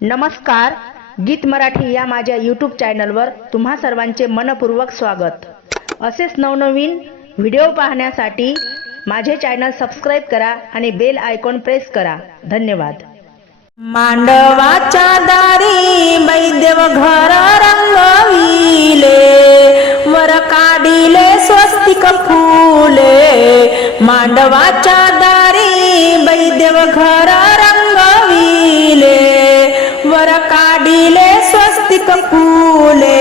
नमस्कार गीत मराठी या माझ्या यूट्यूब चॅनलवर तुम्हा सर्वांचे मनपूर्वक स्वागत. असेच नवनवीन व्हिडिओ पाहण्यासाठी माझे चॅनल सबस्क्राईब करा आणि बेल आयकॉन प्रेस करा. धन्यवाद. मांडवाच्या दारी वैद्यव घर रंगविले वर काढिले स्वस्तिक फुले. मांडवाच्या दारी वैद्यव घर स्वस्तिक फुले.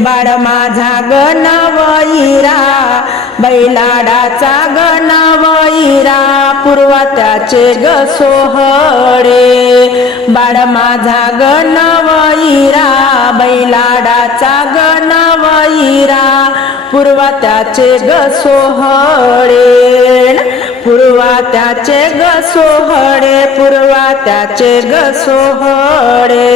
बाळ माझा गणवैरा बैलाडाचा गणवैरा पूर्वा त्याचे ग सोहळे. बाळ माझा गणवैरा बैलाडाचा गणवैरा पूर्वा त्याचे ग सोहळे. पूर्वा त्याचे ग सोहळे पूर्वा त्याचे ग सोहळे.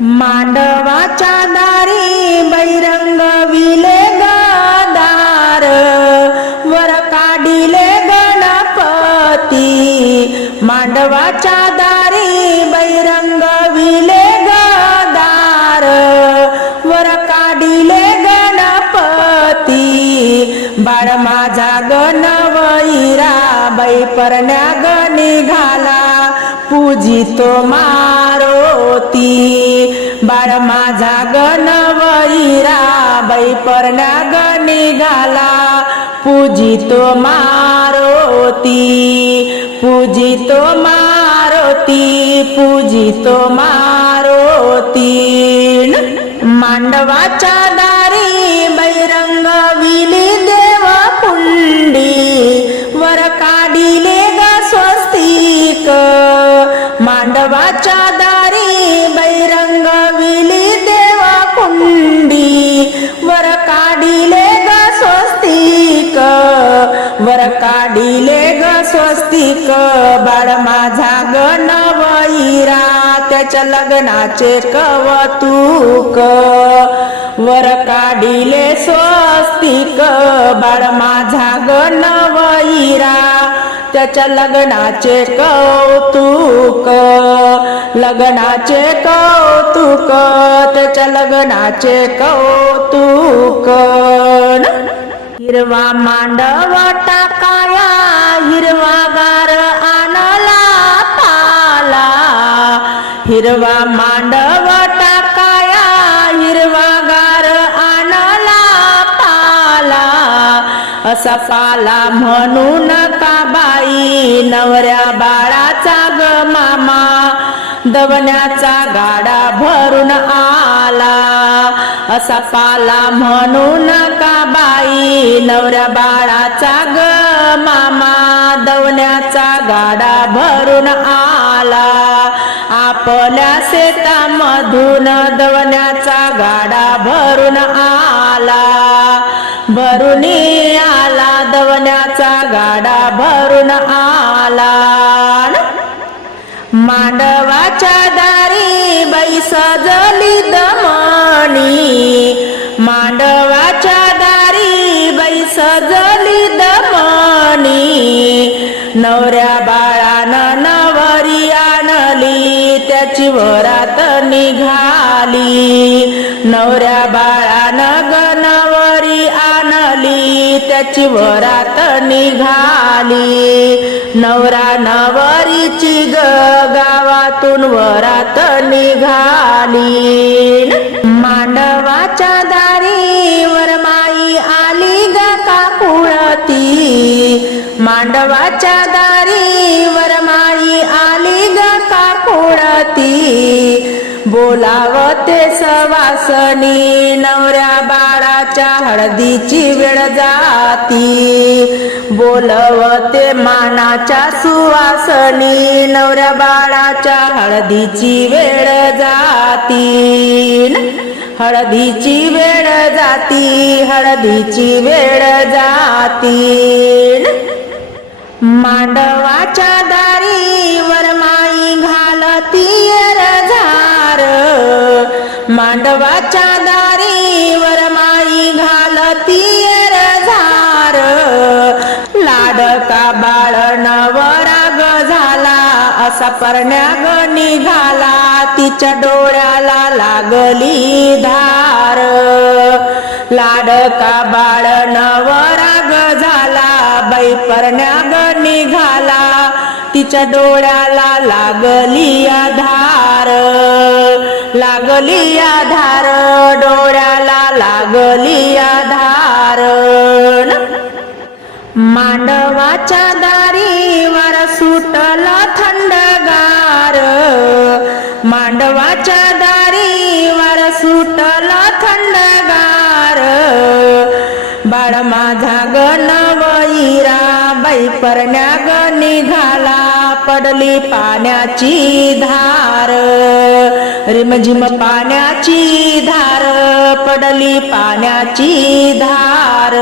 मांडवाच्या दारी बैरंग विले गदार वर काढिले गणपती. मांडवाच्या दारी बैरंग विले गदार वर काढिले गणपती. बाळ माझा गणवैरा बैपरण्या गणी निघाला पूजितो मा होती. बाळ माझा गणवैरा बै परण्या निघाला पूजितो मारोती पूजितो मारोती पूजितो मारोती. मांडवाच्या काढिले ग स्वस्तिक बाळ माझा गणवैरा त्याच्या लग्नाचे कवतुक. वर काढिले स्वस्तिक बाळ माझा गणवैरा त्याच्या लग्नाचे कौतुक लग्नाचे कौतुक त्याच्या लग्नाचे कौतुक हिरवा मांडव टाकाया हिरवा गार आणला पाला. हिरवा मांडव टाकाया हिरवा गार आणला पाला. असा पाला म्हणून का बाई नवऱ्या बाळाचा ग मामा. दवण्याचा गाडा भरून आ असा पाला म्हणून का बाई नवऱ्या बाळाचा ग मामा दवण्याचा गाडा भरून आला. आपल्या शेतामधून दवण्याचा गाडा भरून आला. भरून आला दवण्याचा गाडा भरून आला. मांडवाच्या मांडवाच्या दारी बाई सजली दमणी नवऱ्या बाळानं नवरी आणली त्याची वरात निघाली. नवऱ्या बाळानं गणवरी आणली त्याची वरात निघाली. नवरा नवरीची ग गावातून वरात निघाली. मांडवा मांडवाच्या दारी वरमाई आली ग काकुळती. बोलावते सवासनी नवऱ्या बाळाच्या हळदीची वेळ जाती. बोलवते मानाच्या सुवासनी नवऱ्या बाळाच्या हळदीची वेळ जाती. हळदीची वेळ जाती हळदीची वेळ जाती. मांडवाच्या दारीवर माई घालती रझार मांडवाच्या दारीवर माई घालती रझार लाडका बाळ नवराग झाला सापरण्या ग निघाला तिच्या डोळ्याला लागली धार. लाडका बाळ नवराग बाई परण्या निघाला. तिच्या डोळ्याला लागली आधार. लागली आधार. डोळ्याला लागली आधार. मांडवाच्या दारी वर सुटला थंडगार. मांडवाच्या दारी वर सुटला थंडगार. बाळ माझा गणवईरा बाई निघाला पडली पाण्याची धार. रिमझिम पाण्याची धार पडली पाण्याची धार.